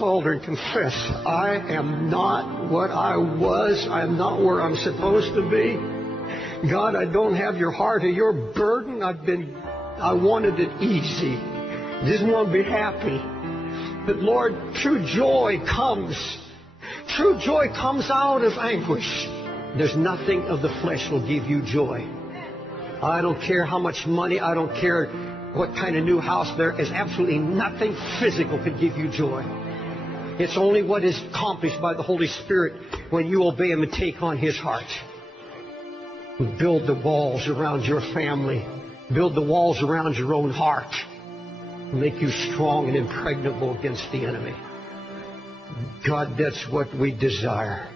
altar and confess, I am not what I was. I am not where I'm supposed to be. God, I don't have your heart or your burden. I wanted it easy. Didn't want to be happy. But Lord, true joy comes. True joy comes out of anguish. There's nothing of the flesh will give you joy. I don't care how much money, I don't care what kind of new house. There is absolutely nothing physical could give you joy. It's only what is accomplished by the Holy Spirit when you obey Him and take on His heart. Build the walls around your family. Build the walls around your own heart. Make you strong and impregnable against the enemy. God, that's what we desire.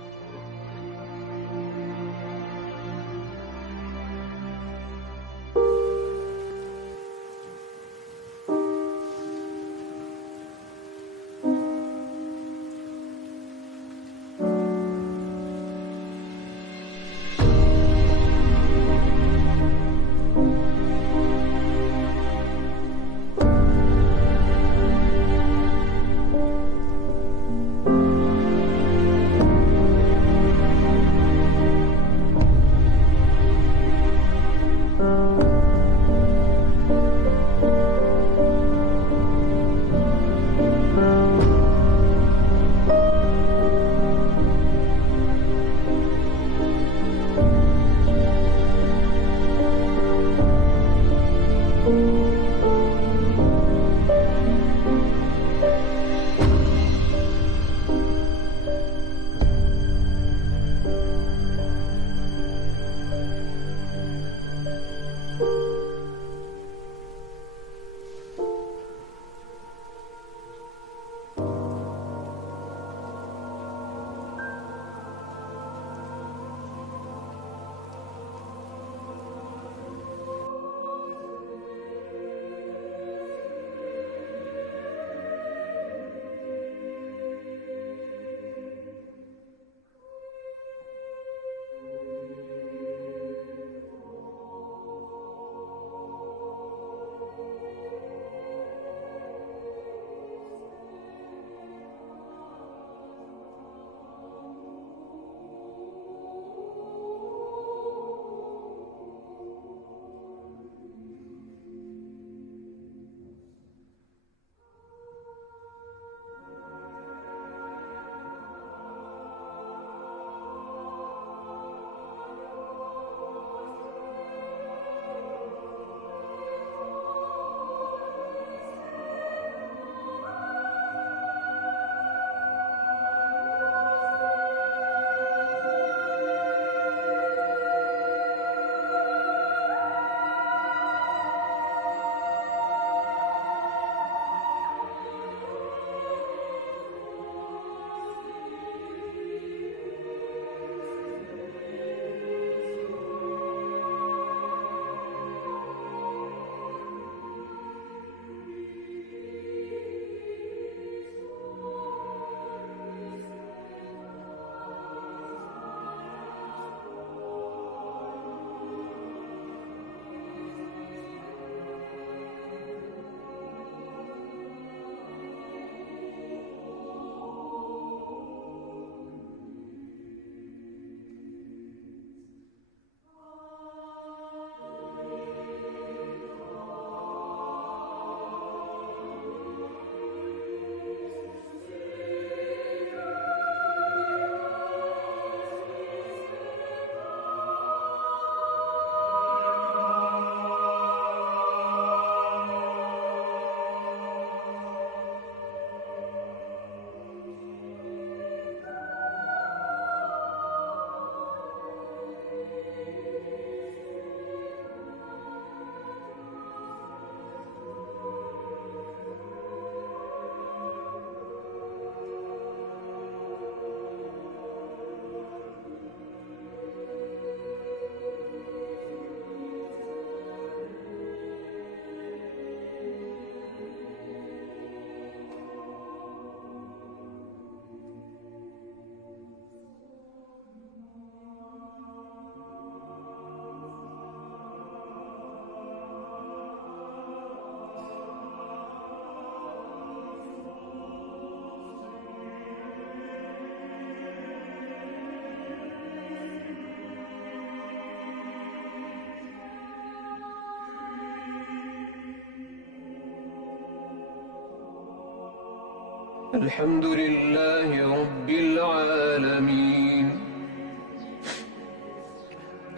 الحمد لله رب العالمين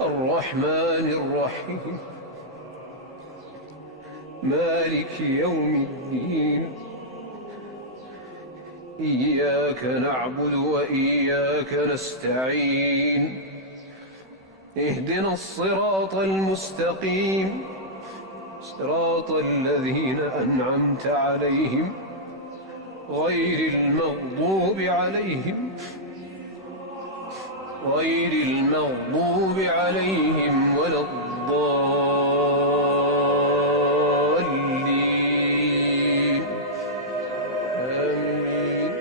الرحمن الرحيم مالك يوم الدين إياك نعبد وإياك نستعين اهدنا الصراط المستقيم صراط الذين أنعمت عليهم غير المغضوب عليهم ولا الضالين آمين.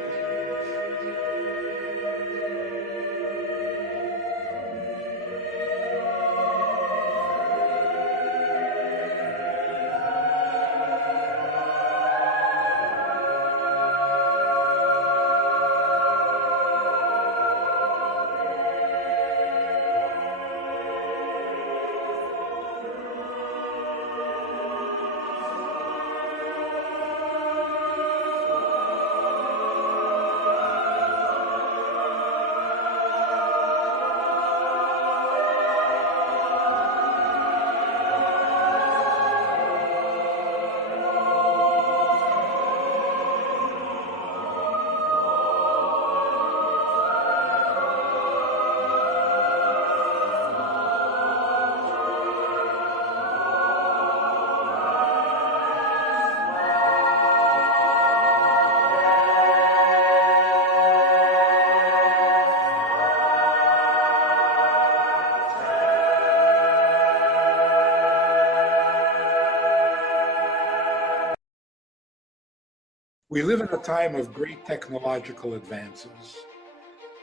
We live in a time of great technological advances.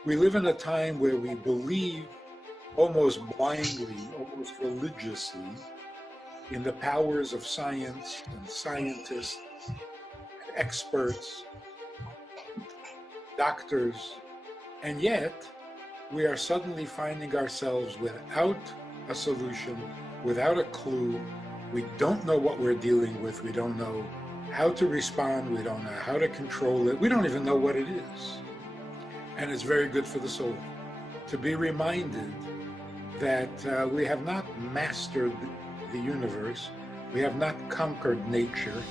We live in a time where we believe almost blindly, almost religiously, in the powers of science and scientists, experts, doctors, and yet we are suddenly finding ourselves without a solution, without a clue. We don't know what we're dealing with. We don't know how to respond. We don't know how to control it. We don't even know what it is. And it's very good for the soul to be reminded that we have not mastered the universe. We have not conquered nature.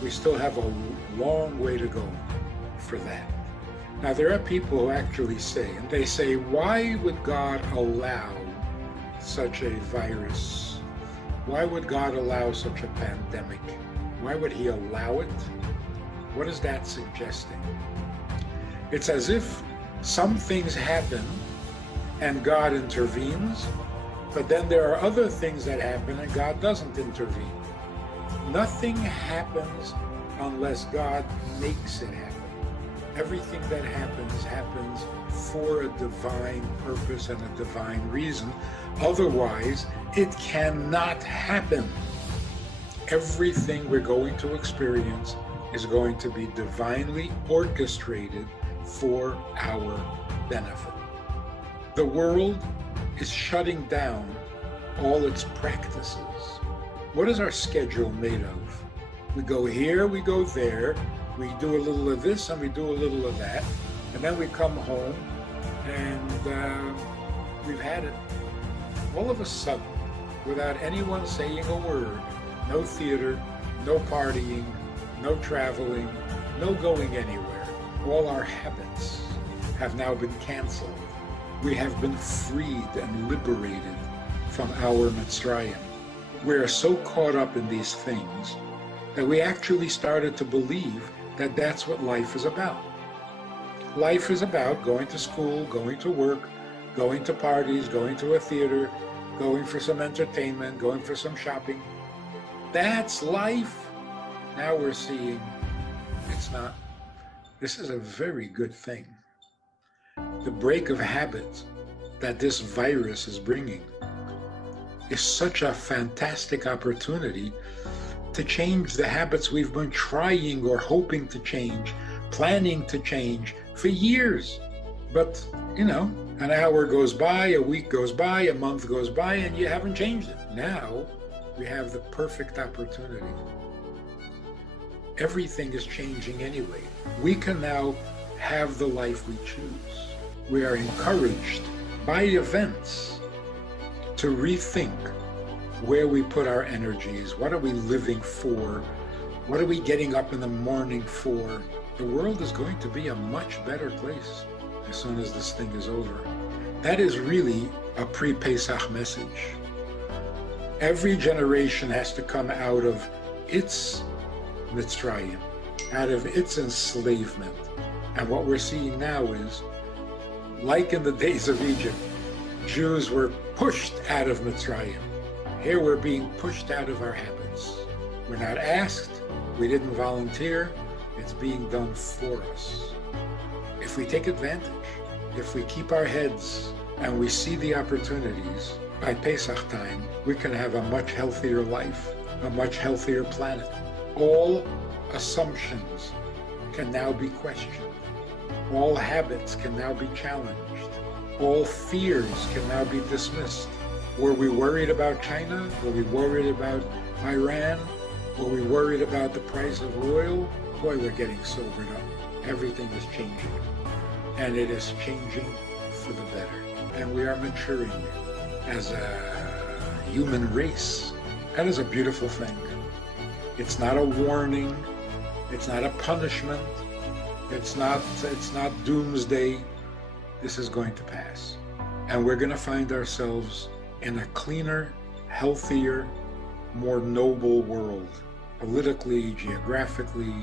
We still have a long way to go for that. Now, there are people who actually say, and they say, why would God allow such a virus? Why would God allow such a pandemic? Why would he allow it? What is that suggesting? It's as if some things happen and God intervenes, but then there are other things that happen and God doesn't intervene. Nothing happens unless God makes it happen. Everything that happens, happens for a divine purpose and a divine reason. Otherwise, it cannot happen. Everything we're going to experience is going to be divinely orchestrated for our benefit. The world is shutting down all its practices. What is our schedule made of? We go here, we go there, we do a little of this and we do a little of that, and then we come home and we've had it. All of a sudden, without anyone saying a word, no theater, no partying, no traveling, no going anywhere. All our habits have now been canceled. We have been freed and liberated from our Mitzrayim. We are so caught up in these things that we actually started to believe that that's what life is about. Life is about going to school, going to work, going to parties, going to a theater, going for some entertainment, going for some shopping. That's life. Now we're seeing it's not. This is a very good thing. The break of habits that this virus is bringing is such a fantastic opportunity to change the habits we've been trying or hoping to change, planning to change for years. But, you know, an hour goes by, a week goes by, a month goes by, and you haven't changed it. Now, we have the perfect opportunity. everything is changing anyway. We can now have the life we choose. We are encouraged by events to rethink where we put our energies. What are we living for? What are we getting up in the morning for? The world is going to be a much better place as soon as this thing is over. That is really a pre-Pesach message. Every generation has to come out of its Mitzrayim, out of its enslavement. And what we're seeing now is, like in the days of Egypt, Jews were pushed out of Mitzrayim. Here we're being pushed out of our habits. We're not asked, we didn't volunteer, it's being done for us. If we take advantage, if we keep our heads and we see the opportunities, by Pesach time, we can have a much healthier life, a much healthier planet. All assumptions can now be questioned. All habits can now be challenged. All fears can now be dismissed. Were we worried about China? Were we worried about Iran? Were we worried about the price of oil? Boy, we're getting sobered up. Everything is changing. And it is changing for the better. And we are maturing as a human race. That is a beautiful thing. It's not a warning. It's not a punishment. It's not doomsday. This is going to pass. And we're going to find ourselves in a cleaner, healthier, more noble world, politically, geographically,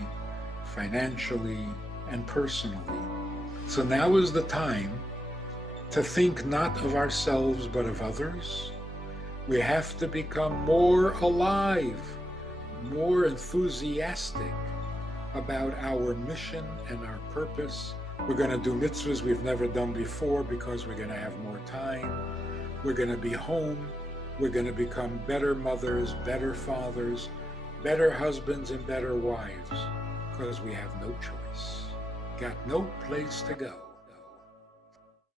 financially, and personally. So now is the time to think not of ourselves but of others. We have to become more alive, more enthusiastic about our mission and our purpose. We're going to do mitzvahs we've never done before because we're going to have more time. We're going to be home. We're going to become better mothers, better fathers, better husbands, and better wives because we have no choice. Got no place to go.